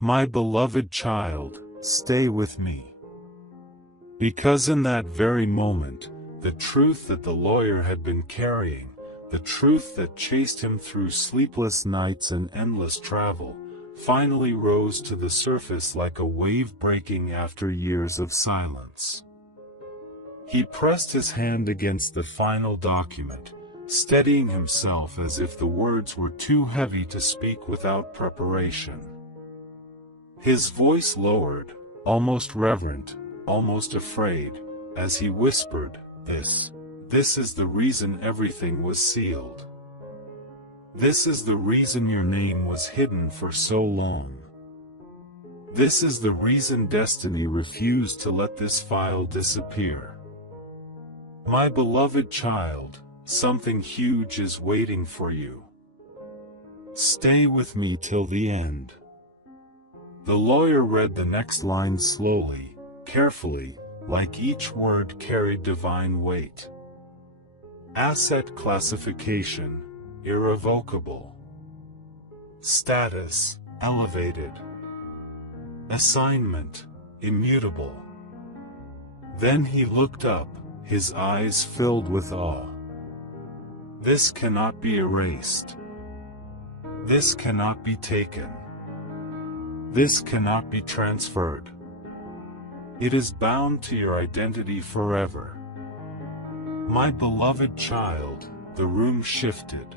My beloved child, stay with me. Because in that very moment, the truth that the lawyer had been carrying, the truth that chased him through sleepless nights and endless travel, finally rose to the surface like a wave breaking after years of silence. He pressed his hand against the final document, steadying himself as if the words were too heavy to speak without preparation. His voice lowered, almost reverent, almost afraid, as he whispered, This is the reason everything was sealed. This is the reason your name was hidden for so long. This is the reason destiny refused to let this file disappear. My beloved child, something huge is waiting for you. Stay with me till the end. The lawyer read the next line slowly, carefully, like each word carried divine weight. Asset classification, irrevocable. Status, elevated. Assignment, immutable. Then he looked up, his eyes filled with awe. This cannot be erased. This cannot be taken. This cannot be transferred. It is bound to your identity forever. My beloved child, the room shifted.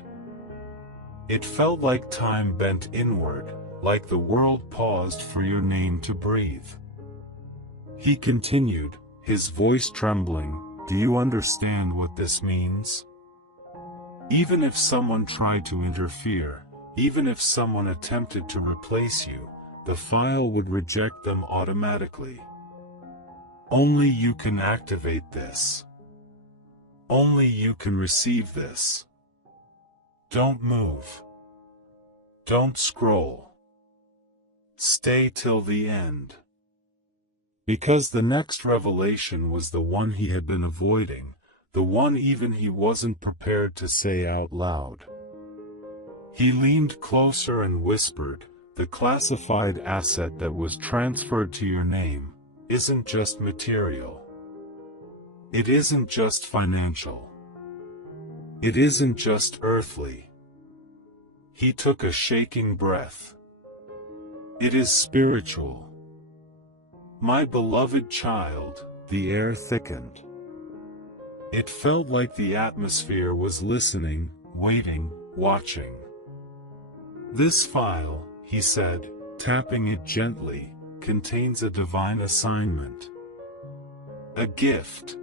It felt like time bent inward, like the world paused for your name to breathe. He continued, his voice trembling, Do you understand what this means? Even if someone tried to interfere, even if someone attempted to replace you, the file would reject them automatically. Only you can activate this. Only you can receive this. Don't move. Don't scroll. Stay till the end. Because the next revelation was the one he had been avoiding, the one even he wasn't prepared to say out loud. He leaned closer and whispered, The classified asset that was transferred to your name isn't just material. It isn't just financial. It isn't just earthly. He took a shaking breath. It is spiritual. My beloved child, the air thickened. It felt like the atmosphere was listening, waiting, watching. This file, he said, tapping it gently, contains a divine assignment. A gift.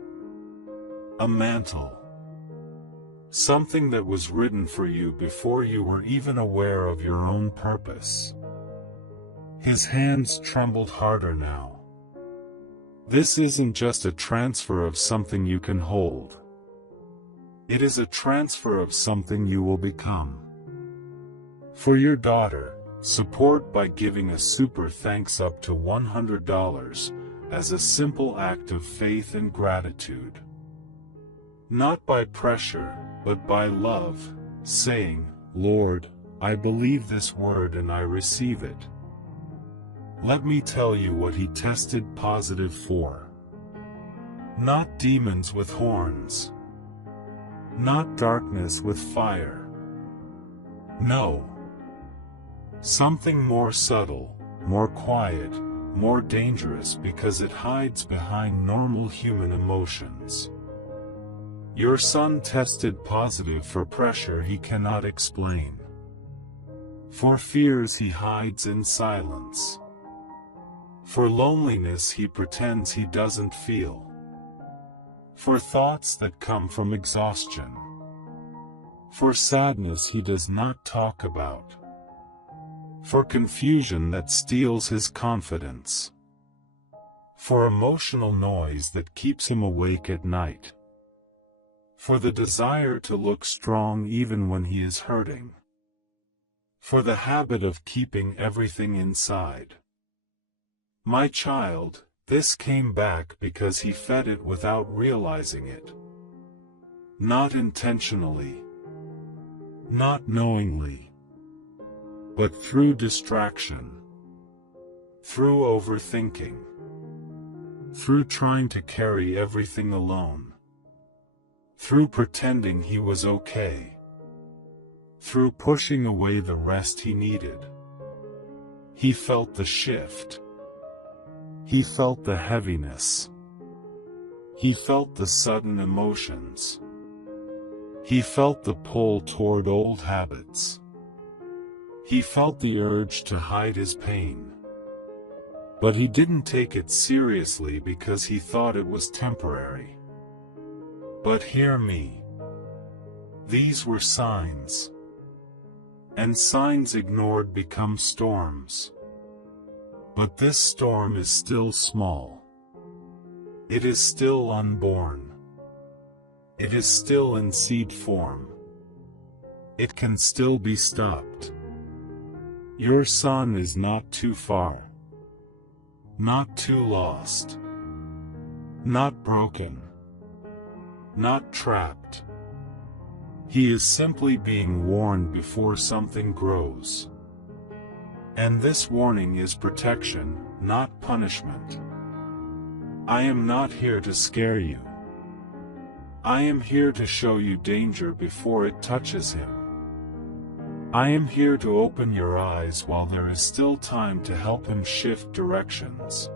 A mantle. Something that was written for you before you were even aware of your own purpose. His hands trembled harder now. This isn't just a transfer of something you can hold. It is a transfer of something you will become. For your daughter, support by giving a super thanks up to $100 as a simple act of faith and gratitude. Not by pressure, but by love, saying, Lord, I believe this word and I receive it. Let me tell you what he tested positive for. Not demons with horns. Not darkness with fire. No. Something more subtle, more quiet, more dangerous because it hides behind normal human emotions. Your son tested positive for pressure he cannot explain. For fears he hides in silence. For loneliness he pretends he doesn't feel. For thoughts that come from exhaustion. For sadness he does not talk about. For confusion that steals his confidence. For emotional noise that keeps him awake at night. For the desire to look strong even when he is hurting. For the habit of keeping everything inside. My child, this came back because he fed it without realizing it. Not intentionally. Not knowingly. But through distraction. through overthinking, through trying to carry everything alone, through pretending he was okay, through pushing away the rest he needed. He felt the shift. He felt the heaviness. He felt the sudden emotions. He felt the pull toward old habits. He felt the urge to hide his pain. But he didn't take it seriously because he thought it was temporary. But hear me. These were signs. And signs ignored become storms. But this storm is still small. It is still unborn. It is still in seed form. It can still be stopped. Your son is not too far. Not too lost. Not broken. Not trapped. He is simply being warned before something grows. And this warning is protection, not punishment. I am not here to scare you. I am here to show you danger before it touches him. I am here to open your eyes while there is still time to help him shift directions.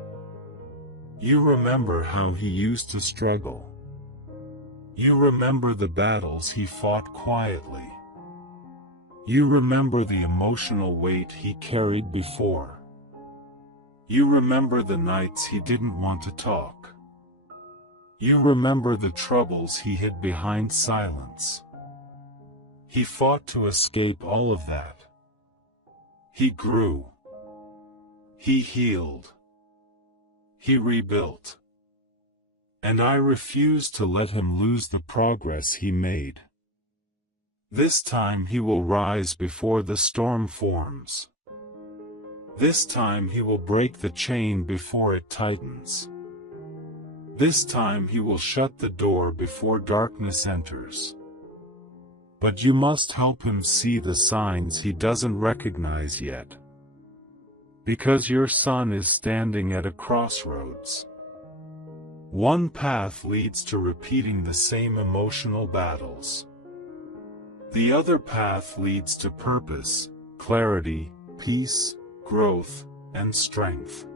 You remember how he used to struggle. You remember the battles he fought quietly. You remember the emotional weight he carried before. You remember the nights he didn't want to talk. You remember the troubles he hid behind silence. He fought to escape all of that. He grew. He healed. He rebuilt. And I refuse to let him lose the progress he made. This time he will rise before the storm forms. This time he will break the chain before it tightens. This time he will shut the door before darkness enters. But you must help him see the signs he doesn't recognize yet. Because your son is standing at a crossroads. One path leads to repeating the same emotional battles. The other path leads to purpose, clarity, peace, growth, and strength.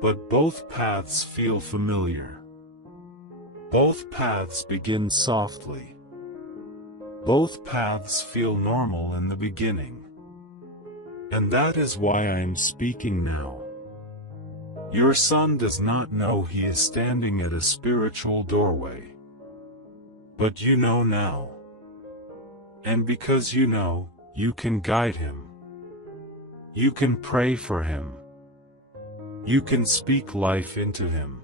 But both paths feel familiar. Both paths begin softly. Both paths feel normal in the beginning. And that is why I am speaking now. Your son does not know he is standing at a spiritual doorway. But you know now. And because you know, you can guide him. You can pray for him. You can speak life into him.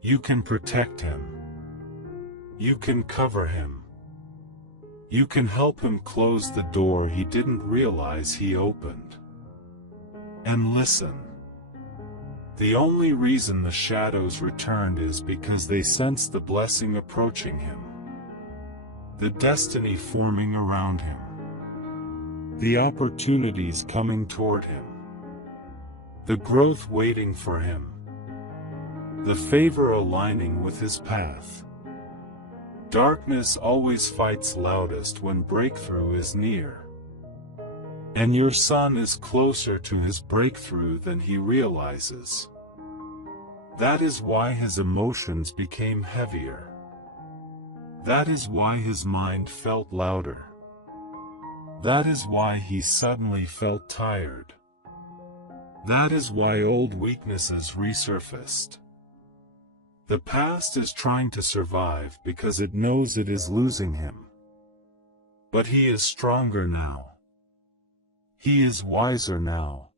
You can protect him. You can cover him. You can help him close the door he didn't realize he opened. And listen. The only reason the shadows returned is because they sensed the blessing approaching him. The destiny forming around him. The opportunities coming toward him. The growth waiting for him. The favor aligning with his path. Darkness always fights loudest when breakthrough is near. And your son is closer to his breakthrough than he realizes. That is why his emotions became heavier. That is why his mind felt louder. That is why he suddenly felt tired. That is why old weaknesses resurfaced. The past is trying to survive because it knows it is losing him. But he is stronger now. He is wiser now.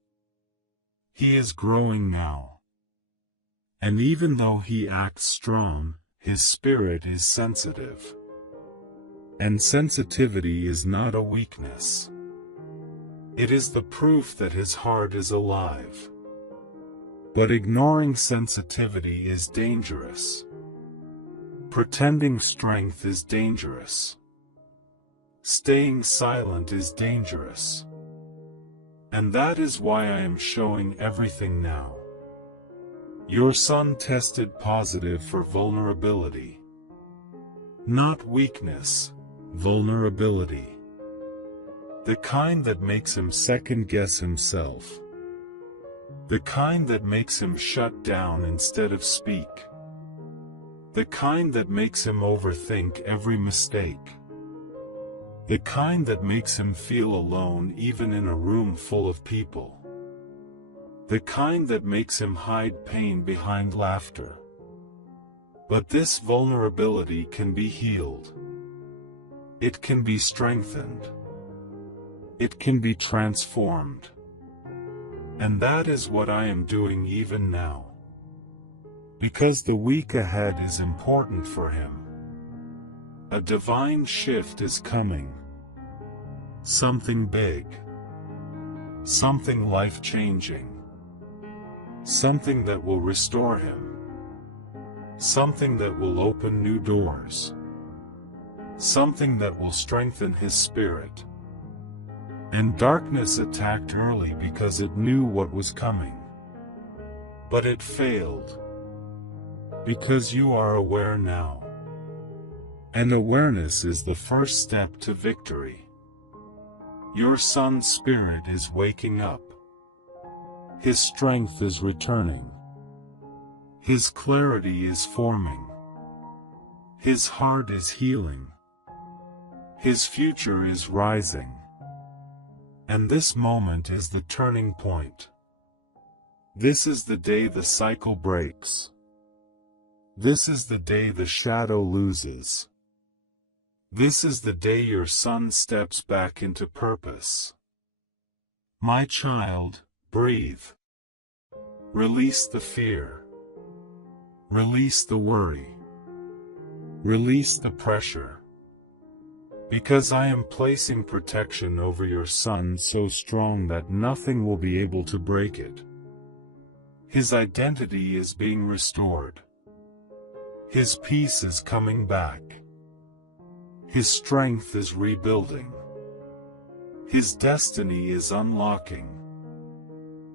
He is growing now. And even though he acts strong, his spirit is sensitive. And sensitivity is not a weakness. It is the proof that his heart is alive. But ignoring sensitivity is dangerous. Pretending strength is dangerous. Staying silent is dangerous. And that is why I am showing everything now. Your son tested positive for vulnerability. Not weakness, vulnerability. The kind that makes him second-guess himself. The kind that makes him shut down instead of speak. The kind that makes him overthink every mistake. The kind that makes him feel alone even in a room full of people. The kind that makes him hide pain behind laughter. But this vulnerability can be healed. It can be strengthened. It can be transformed. And that is what I am doing even now. Because the week ahead is important for him. A divine shift is coming. Something big. Something life-changing. Something that will restore him. Something that will open new doors. Something that will strengthen his spirit. And darkness attacked early because it knew what was coming. But it failed. Because you are aware now. And awareness is the first step to victory. Your son's spirit is waking up. His strength is returning. His clarity is forming. His heart is healing. His future is rising. And this moment is the turning point. This is the day the cycle breaks. This is the day the shadow loses. This is the day your son steps back into purpose. My child, breathe. Release the fear. Release the worry. Release the pressure. Because I am placing protection over your son so strong that nothing will be able to break it. His identity is being restored. His peace is coming back. His strength is rebuilding. His destiny is unlocking.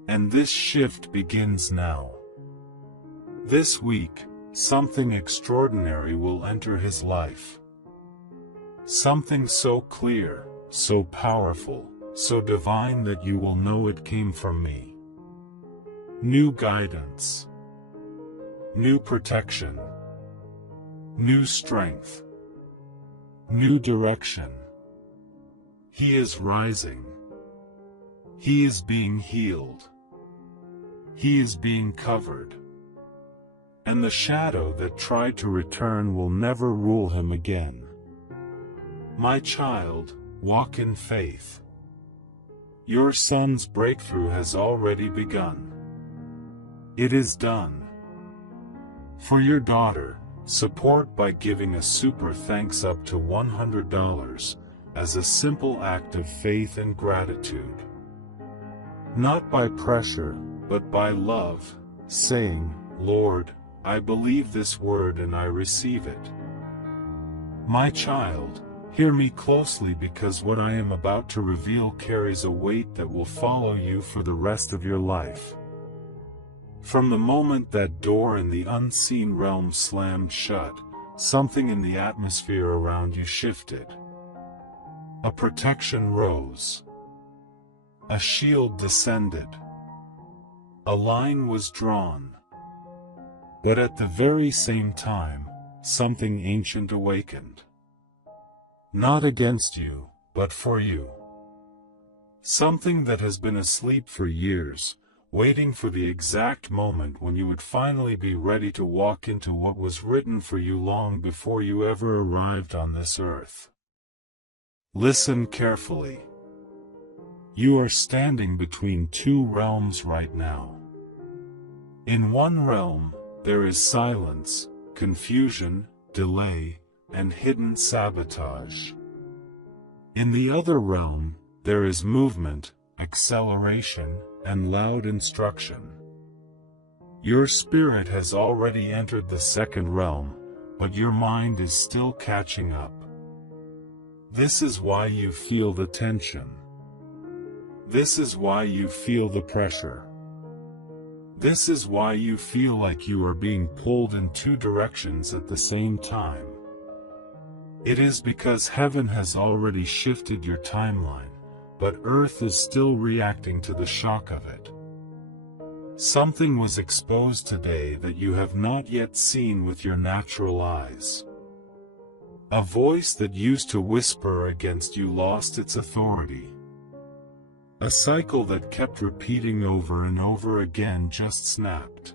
And this shift begins now. This week, something extraordinary will enter his life. Something so clear, so powerful, so divine that you will know it came from me. New guidance. New protection. New strength. New direction. He is rising. He is being healed. He is being covered. And the shadow that tried to return will never rule him again. My child, walk in faith. Your son's breakthrough has already begun. It is done. For your daughter, support by giving a super thanks up to $100 as a simple act of faith and gratitude. Not by pressure, but by love, saying, Lord, I believe this word and I receive it. My child, hear me closely because what I am about to reveal carries a weight that will follow you for the rest of your life. From the moment that door in the unseen realm slammed shut, something in the atmosphere around you shifted. A protection rose. A shield descended. A line was drawn. But at the very same time, something ancient awakened. Not against you, but for you. Something that has been asleep for years, waiting for the exact moment when you would finally be ready to walk into what was written for you long before you ever arrived on this earth. Listen carefully. You are standing between two realms right now. In one realm, there is silence, confusion, delay, and hidden sabotage. In the other realm, there is movement, acceleration, and loud instruction. Your spirit has already entered the second realm, but your mind is still catching up. This is why you feel the tension. This is why you feel the pressure. This is why you feel like you are being pulled in two directions at the same time. It is because heaven has already shifted your timeline, but earth is still reacting to the shock of it. Something was exposed today that you have not yet seen with your natural eyes. A voice that used to whisper against you lost its authority. A cycle that kept repeating over and over again just snapped.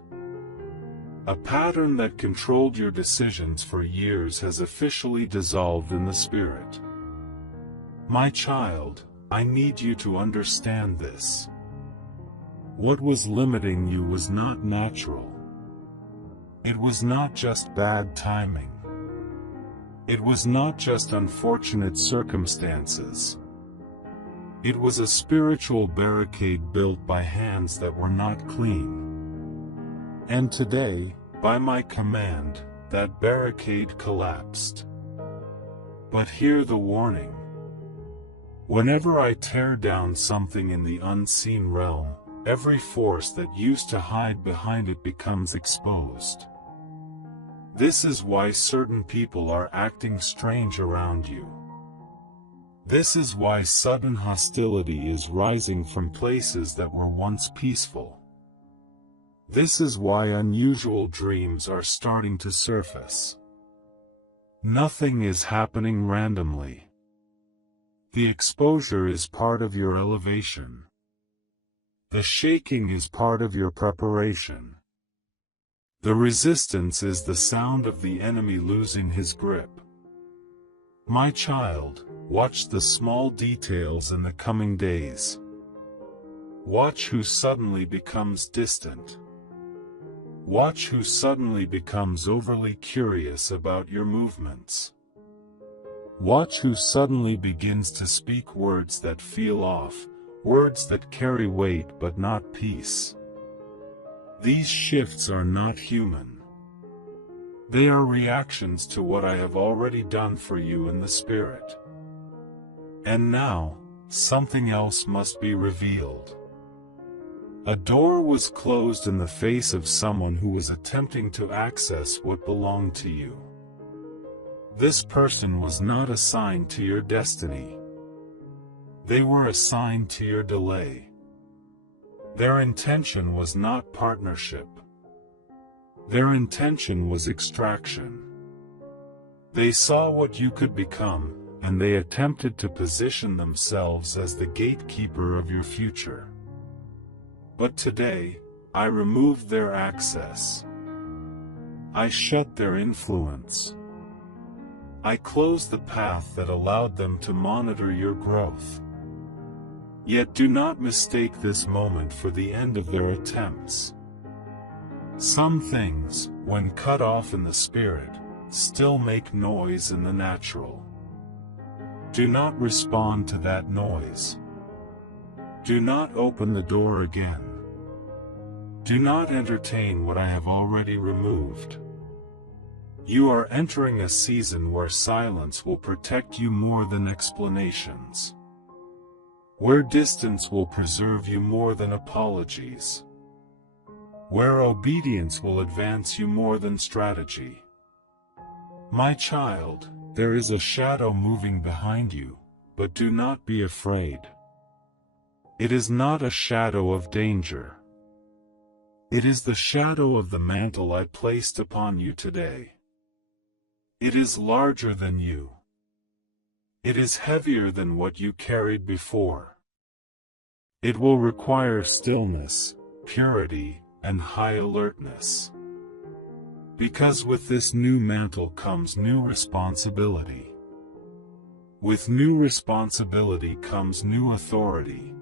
A pattern that controlled your decisions for years has officially dissolved in the spirit. My child, I need you to understand this. What was limiting you was not natural. It was not just bad timing. It was not just unfortunate circumstances. It was a spiritual barricade built by hands that were not clean. And today, by my command, that barricade collapsed. But hear the warning. Whenever I tear down something in the unseen realm, every force that used to hide behind it becomes exposed. This is why certain people are acting strange around you. This is why sudden hostility is rising from places that were once peaceful. This is why unusual dreams are starting to surface. Nothing is happening randomly. The exposure is part of your elevation. The shaking is part of your preparation. The resistance is the sound of the enemy losing his grip. My child, watch the small details in the coming days. Watch who suddenly becomes distant. Watch who suddenly becomes overly curious about your movements. Watch who suddenly begins to speak words that feel off, words that carry weight but not peace. These shifts are not human. They are reactions to what I have already done for you in the spirit. And now, something else must be revealed. A door was closed in the face of someone who was attempting to access what belonged to you. This person was not assigned to your destiny. They were assigned to your delay. Their intention was not partnership. Their intention was extraction. They saw what you could become, and they attempted to position themselves as the gatekeeper of your future. But today, I removed their access. I shut their influence. I closed the path that allowed them to monitor your growth. Yet do not mistake this moment for the end of their attempts. Some things, when cut off in the spirit, still make noise in the natural. Do not respond to that noise. Do not open the door again. Do not entertain what I have already removed. You are entering a season where silence will protect you more than explanations. Where distance will preserve you more than apologies. Where obedience will advance you more than strategy. My child, there is a shadow moving behind you, but do not be afraid. It is not a shadow of danger. It is the shadow of the mantle I placed upon you today. It is larger than you. It is heavier than what you carried before. It will require stillness, purity, and high alertness. Because with this new mantle comes new responsibility. With new responsibility comes new authority.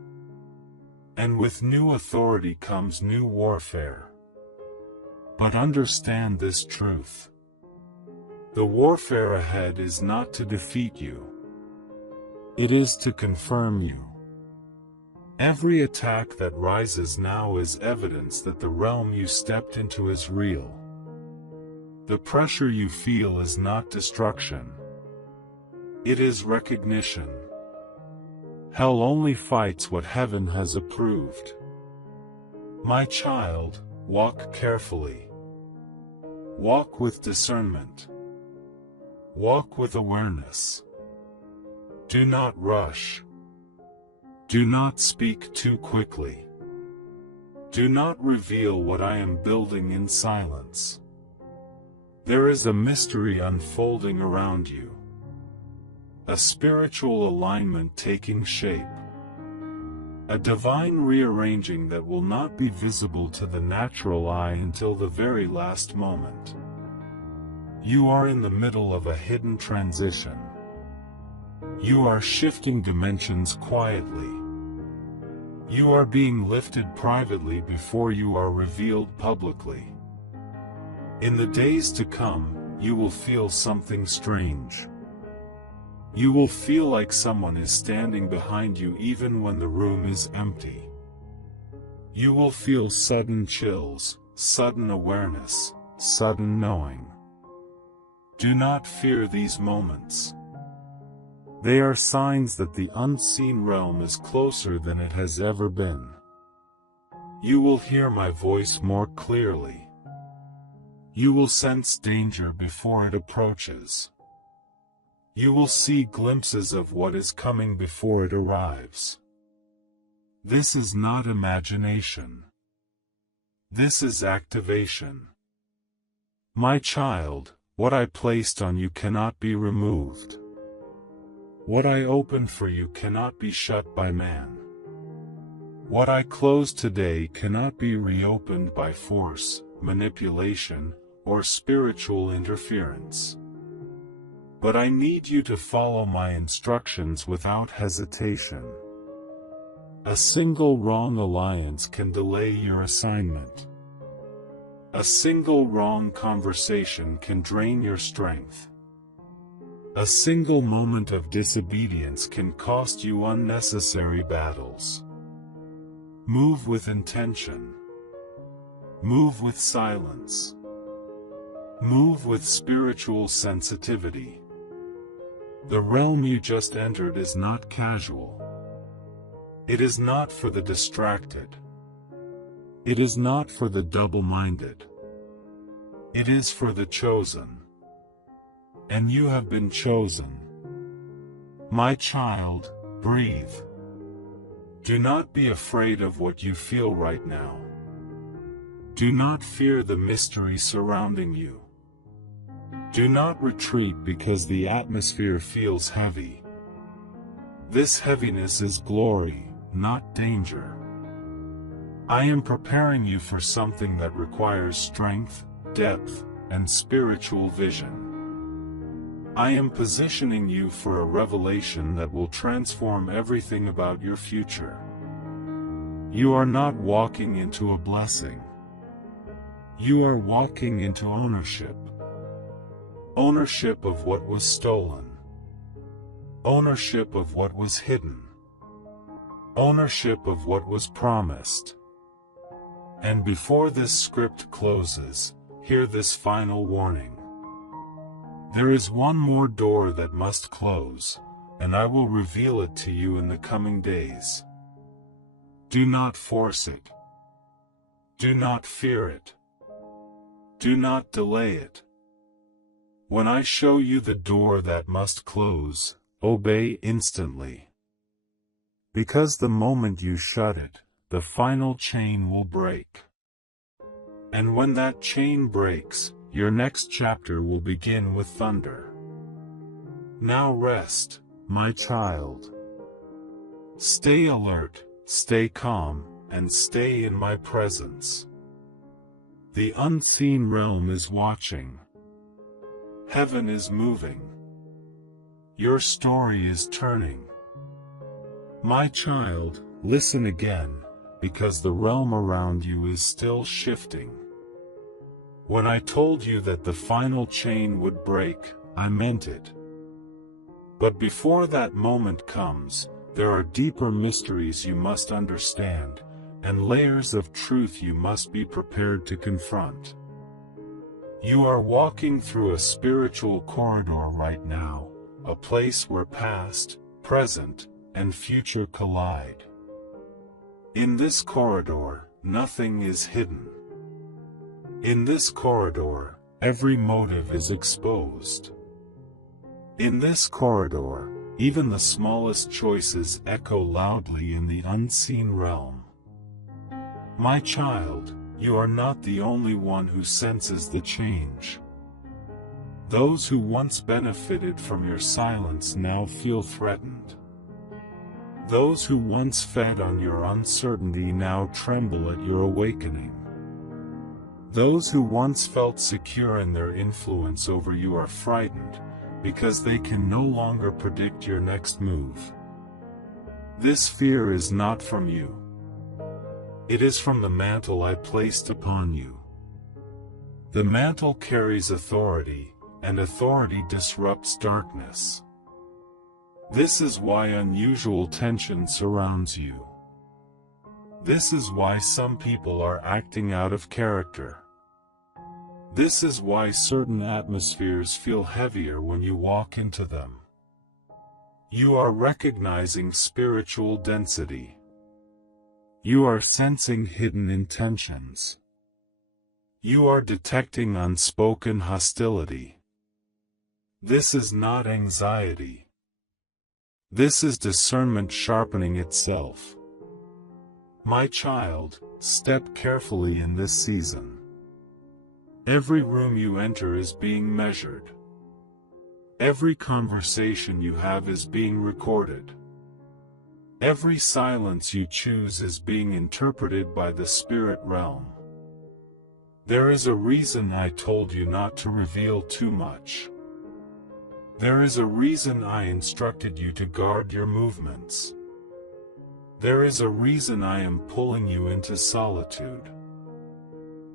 And with new authority comes new warfare. But understand this truth. The warfare ahead is not to defeat you. It is to confirm you. Every attack that rises now is evidence that the realm you stepped into is real. The pressure you feel is not destruction. It is recognition. Hell only fights what heaven has approved. My child, walk carefully. Walk with discernment. Walk with awareness. Do not rush. Do not speak too quickly. Do not reveal what I am building in silence. There is a mystery unfolding around you. A spiritual alignment taking shape. A divine rearranging that will not be visible to the natural eye until the very last moment. You are in the middle of a hidden transition. You are shifting dimensions quietly. You are being lifted privately before you are revealed publicly. In the days to come, you will feel something strange. You will feel like someone is standing behind you even when the room is empty. You will feel sudden chills, sudden awareness, sudden knowing. Do not fear these moments. They are signs that the unseen realm is closer than it has ever been. You will hear my voice more clearly. You will sense danger before it approaches. You will see glimpses of what is coming before it arrives. This is not imagination. This is activation. My child, what I placed on you cannot be removed. What I opened for you cannot be shut by man. What I closed today cannot be reopened by force, manipulation, or spiritual interference. But I need you to follow my instructions without hesitation. A single wrong alliance can delay your assignment. A single wrong conversation can drain your strength. A single moment of disobedience can cost you unnecessary battles. Move with intention. Move with silence. Move with spiritual sensitivity. The realm you just entered is not casual. It is not for the distracted. It is not for the double-minded. It is for the chosen. And you have been chosen. My child, breathe. Do not be afraid of what you feel right now. Do not fear the mystery surrounding you. Do not retreat because the atmosphere feels heavy. This heaviness is glory, not danger. I am preparing you for something that requires strength, depth, and spiritual vision. I am positioning you for a revelation that will transform everything about your future. You are not walking into a blessing. You are walking into ownership. Ownership of what was stolen. Ownership of what was hidden. Ownership of what was promised. And before this script closes, hear this final warning. There is one more door that must close, and I will reveal it to you in the coming days. Do not force it. Do not fear it. Do not delay it. When I show you the door that must close, obey instantly. Because the moment you shut it, the final chain will break. And when that chain breaks, your next chapter will begin with thunder. Now rest, my child. Stay alert, stay calm, and stay in my presence. The unseen realm is watching. Heaven is moving. Your story is turning. My child, listen again, because the realm around you is still shifting. When I told you that the final chain would break, I meant it. But before that moment comes, there are deeper mysteries you must understand, and layers of truth you must be prepared to confront. You are walking through a spiritual corridor right now, a place where past, present, and future collide. In this corridor, nothing is hidden. In this corridor, every motive is exposed. In this corridor, even the smallest choices echo loudly in the unseen realm. My child, you are not the only one who senses the change. Those who once benefited from your silence now feel threatened. Those who once fed on your uncertainty now tremble at your awakening. Those who once felt secure in their influence over you are frightened, because they can no longer predict your next move. This fear is not from you. It is from the mantle I placed upon you. The mantle carries authority, and authority disrupts darkness. This is why unusual tension surrounds you. This is why some people are acting out of character. This is why certain atmospheres feel heavier when you walk into them. You are recognizing spiritual density. You are sensing hidden intentions. You are detecting unspoken hostility. This is not anxiety. This is discernment sharpening itself. My child, step carefully in this season. Every room you enter is being measured. Every conversation you have is being recorded. Every silence you choose is being interpreted by the spirit realm. There is a reason I told you not to reveal too much. There is a reason I instructed you to guard your movements. There is a reason I am pulling you into solitude.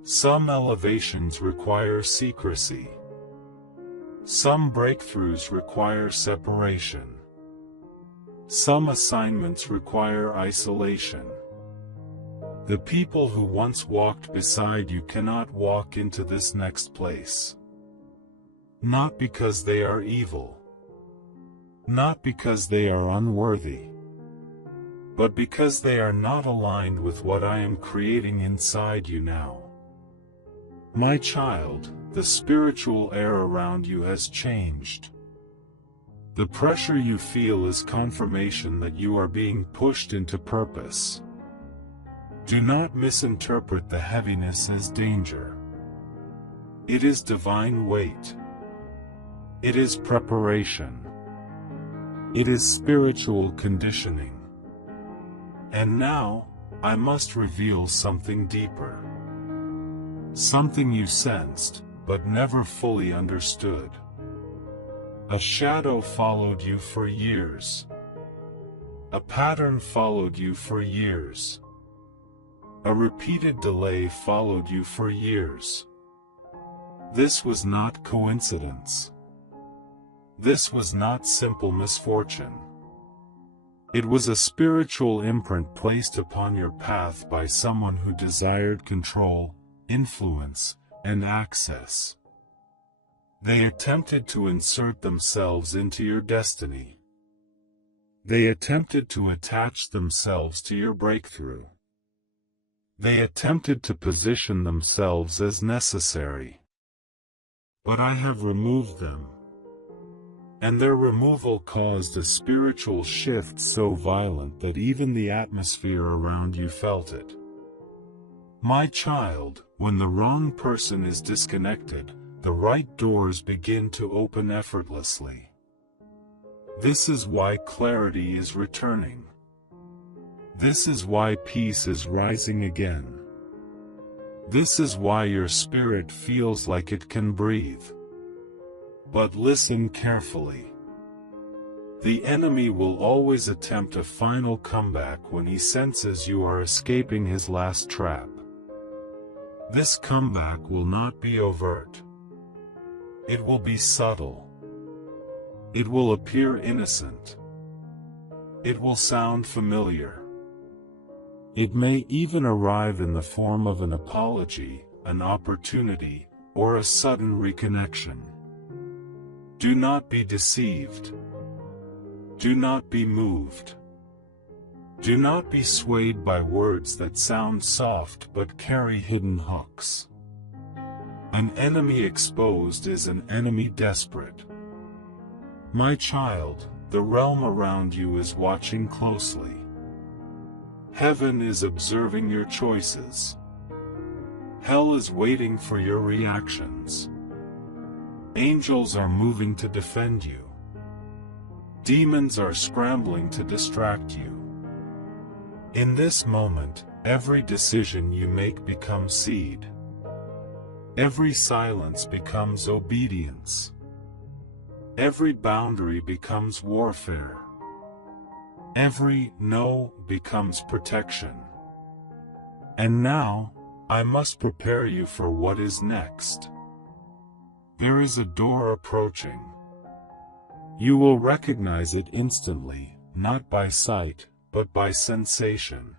Some elevations require secrecy. Some breakthroughs require separation. Some assignments require isolation. The people who once walked beside you cannot walk into this next place. Not because they are evil. Not because they are unworthy. But because they are not aligned with what I am creating inside you now. My child, the spiritual air around you has changed. The pressure you feel is confirmation that you are being pushed into purpose. Do not misinterpret the heaviness as danger. It is divine weight. It is preparation. It is spiritual conditioning. And now, I must reveal something deeper. Something you sensed, but never fully understood. A shadow followed you for years. A pattern followed you for years. A repeated delay followed you for years. This was not coincidence. This was not simple misfortune. It was a spiritual imprint placed upon your path by someone who desired control, influence, and access. They attempted to insert themselves into your destiny. They attempted to attach themselves to your breakthrough. They attempted to position themselves as necessary. But I have removed them. And their removal caused a spiritual shift so violent that even the atmosphere around you felt it. My child, when the wrong person is disconnected, the right doors begin to open effortlessly. This is why clarity is returning. This is why peace is rising again. This is why your spirit feels like it can breathe. But listen carefully. The enemy will always attempt a final comeback when he senses you are escaping his last trap. This comeback will not be overt. It will be subtle. It will appear innocent. It will sound familiar. It may even arrive in the form of an apology, an opportunity, or a sudden reconnection. Do not be deceived. Do not be moved. Do not be swayed by words that sound soft but carry hidden hooks. An enemy exposed is an enemy desperate. My child, the realm around you is watching closely. Heaven is observing your choices. Hell is waiting for your reactions. Angels are moving to defend you. Demons are scrambling to distract you. In this moment, every decision you make becomes seed. Every silence becomes obedience. Every boundary becomes warfare. Every no becomes protection. And now, I must prepare you for what is next. There is a door approaching. You will recognize it instantly, not by sight, but by sensation.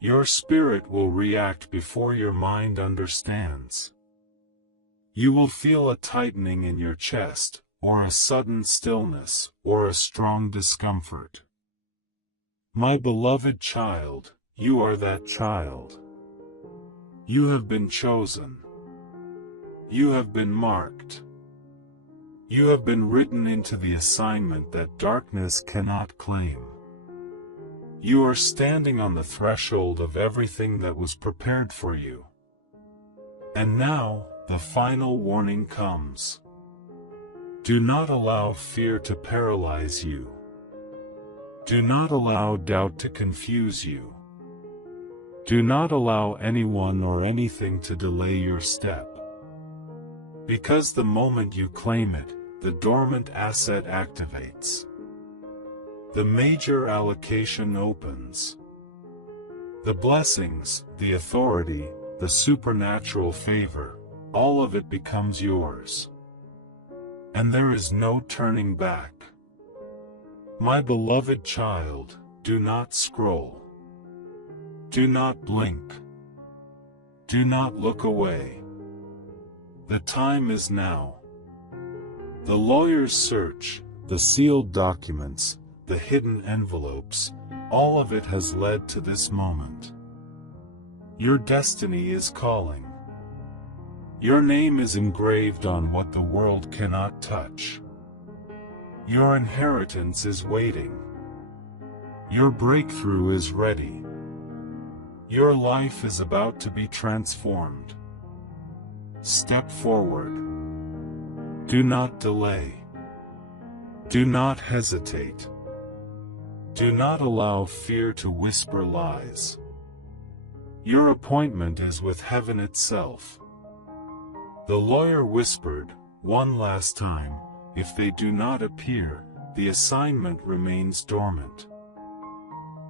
Your spirit will react before your mind understands. You will feel a tightening in your chest, or a sudden stillness, or a strong discomfort. My beloved child, you are that child. You have been chosen. You have been marked. You have been written into the assignment that darkness cannot claim. You are standing on the threshold of everything that was prepared for you. And now, the final warning comes. Do not allow fear to paralyze you. Do not allow doubt to confuse you. Do not allow anyone or anything to delay your step. Because the moment you claim it, the dormant asset activates. The major allocation opens. The blessings, the authority, the supernatural favor, all of it becomes yours. And there is no turning back. My beloved child, do not scroll. Do not blink. Do not look away. The time is now. The lawyer's search, the sealed documents, the hidden envelopes, all of it has led to this moment. Your destiny is calling. Your name is engraved on what the world cannot touch. Your inheritance is waiting. Your breakthrough is ready. Your life is about to be transformed. Step forward. Do not delay. Do not hesitate. Do not allow fear to whisper lies. Your appointment is with heaven itself. The lawyer whispered, one last time, if they do not appear, the assignment remains dormant.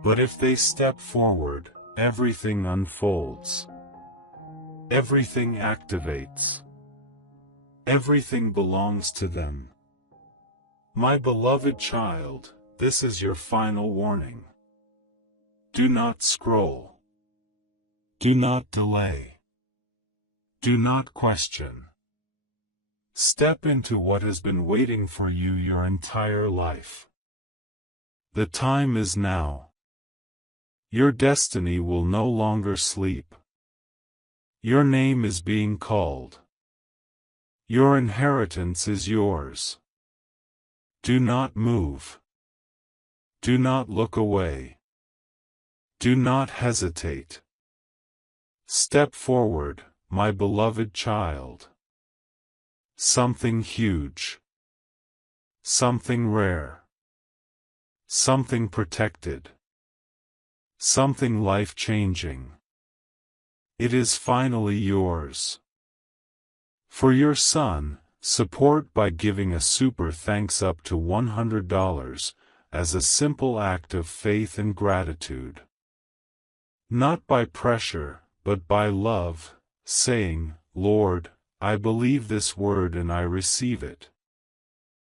But if they step forward, everything unfolds. Everything activates. Everything belongs to them. My beloved child, this is your final warning. Do not scroll. Do not delay. Do not question. Step into what has been waiting for you your entire life. The time is now. Your destiny will no longer sleep. Your name is being called. Your inheritance is yours. Do not move. Do not look away. Do not hesitate. Step forward, my beloved child. Something huge. Something rare. Something protected. Something life-changing. It is finally yours. For your son, support by giving a super thanks up to $100 as a simple act of faith and gratitude. Not by pressure, but by love, saying, Lord, I believe this word and I receive it.